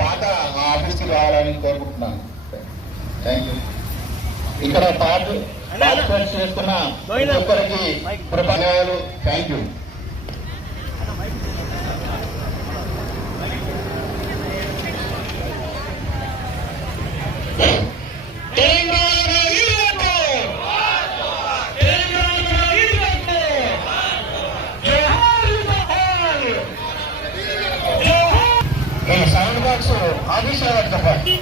పాట మా ఆఫీస్కి రావాలని కోరుకుంటున్నాను. Thank you. ఇక్కడ పార్టిసిపేట్ చేస్తున్న ఒక్కరికి కృతజ్ఞతలు. Thank you. Sound box office చెప్పండి.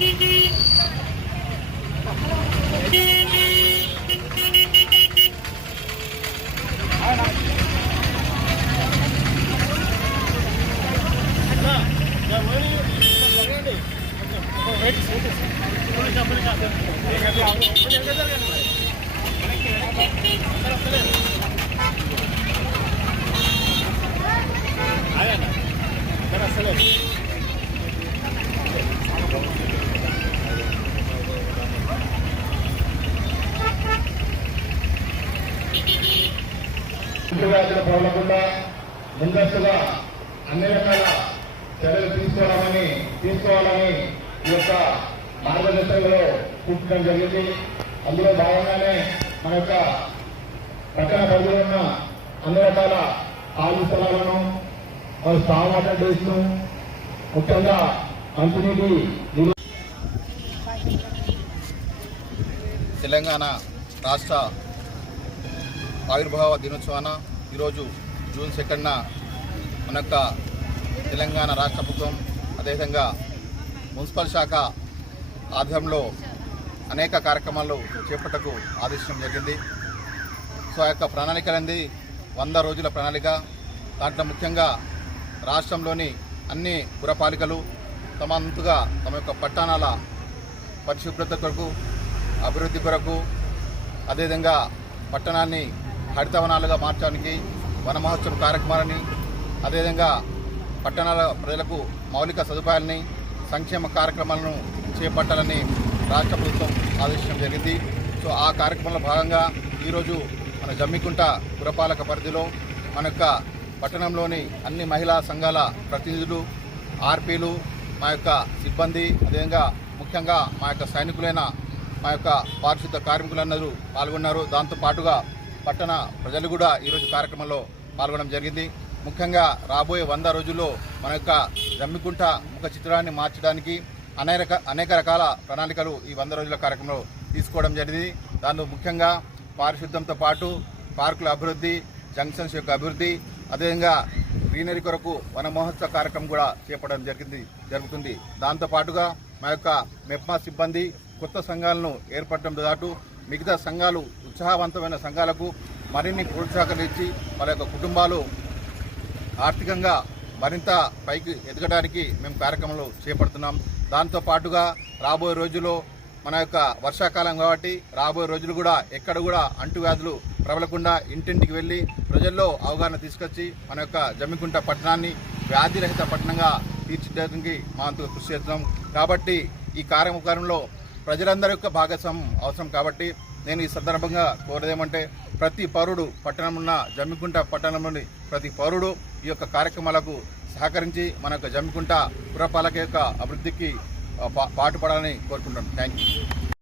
వ్యాధులు ప్రబలకుండా ముందస్తుగా అన్ని రకాల చర్యలు తీసుకోవాలని ఈ యొక్క మార్గదర్శకంలో కూర్చడం జరిగింది. అందులో భాగంగానే మన యొక్క పట్టణ పరిధిలో ఉన్న అన్ని రకాల ఖాళీ స్థలాలను స్టామ్ వాటర్ డేస్ ను ముఖ్యంగా మంచినీటి తెలంగాణ రాష్ట్ర ఆవిర్భావ దినోత్సవాన ఈరోజు జూన్ 2న మన యొక్క తెలంగాణ రాష్ట్ర ప్రభుత్వం అదేవిధంగా మున్సిపల్ శాఖ ఆధ్వర్యంలో అనేక కార్యక్రమాలు చేపట్టకు ఆదేశించడం జరిగింది. సో ఆ యొక్క ప్రణాళిక అనేది 100 రోజుల ప్రణాళిక. దాంట్లో ముఖ్యంగా రాష్ట్రంలోని అన్ని పురపాలికలు తమ వంతుగా తమ యొక్క పట్టణాల పరిశుభ్రత కొరకు, అభివృద్ధి కొరకు, అదేవిధంగా పట్టణాన్ని హరితవనాలుగా మార్చడానికి వన మహోత్సవం కార్యక్రమాలని, అదేవిధంగా పట్టణాల ప్రజలకు మౌలిక సదుపాయాలని, సంక్షేమ కార్యక్రమాలను చేపట్టాలని రాష్ట్ర ప్రభుత్వం ఆదేశించడం జరిగింది. సో ఆ కార్యక్రమంలో భాగంగా ఈరోజు మన జమ్మికుంట పురపాలక పరిధిలో మన యొక్క పట్టణంలోని అన్ని మహిళా సంఘాల ప్రతినిధులు, ఆర్పీలు, మా యొక్క సిబ్బంది, అదేవిధంగా ముఖ్యంగా మా యొక్క సైనికులైన మా యొక్క పారిశుద్ధ కార్మికులందరూ పాల్గొన్నారు. దాంతోపాటుగా పట్టణ ప్రజలు కూడా ఈరోజు కార్యక్రమంలో పాల్గొనడం జరిగింది. ముఖ్యంగా రాబోయే 100 రోజుల్లో మన యొక్క జమ్మికుంట ముఖ చిత్రాన్ని మార్చడానికి అనేక రకాల ప్రణాళికలు ఈ 100 రోజుల కార్యక్రమంలో తీసుకోవడం జరిగింది. దానిలో ముఖ్యంగా పారిశుద్ధ్యంతో పాటు పార్కుల అభివృద్ధి, జంక్షన్స్ యొక్క అభివృద్ధి, అదేవిధంగా గ్రీనరీ కొరకు వన మహోత్సవ కార్యక్రమం కూడా చేపట్టడం జరుగుతుంది. దాంతోపాటుగా మా యొక్క మెప్మా సిబ్బంది కొత్త సంఘాలను ఏర్పడడంతో పాటు మిగతా సంఘాలు ఉత్సాహవంతమైన సంఘాలకు మరిన్ని ప్రోత్సాహాలు ఇచ్చి వాళ్ళ యొక్క కుటుంబాలు ఆర్థికంగా మరింత పైకి ఎదగడానికి మేము కార్యక్రమాలు చేపడుతున్నాం. దాంతోపాటుగా రాబోయే రోజుల్లో మన యొక్క వర్షాకాలం కాబట్టి రాబోయే రోజులు కూడా ఎక్కడ కూడా అంటువ్యాధులు ప్రబలకుండా ఇంటింటికి వెళ్ళి ప్రజల్లో అవగాహన తీసుకొచ్చి మన యొక్క జమ్మికుంట పట్టణాన్ని వ్యాధిరహిత పట్టణంగా తీర్చిదిద్దడానికి మా అంతు కృషి చేస్తున్నాం. కాబట్టి ఈ కార్యక్రమంలో ప్రజలందరి యొక్క భాగస్వామ్యం అవసరం. కాబట్టి నేను ఈ సందర్భంగా కోరేదేమంటే ప్రతి పౌరుడు పట్టణంలో జమ్మికుంట పట్టణంలోని ప్రతి పౌరుడు ఈ యొక్క కార్యక్రమాలకు సహకరించి మన యొక్క జమ్మికుంట పురపాలక యొక్క అభివృద్ధికి పాటుపడాలని కోరుకుంటున్నాను. Thank you.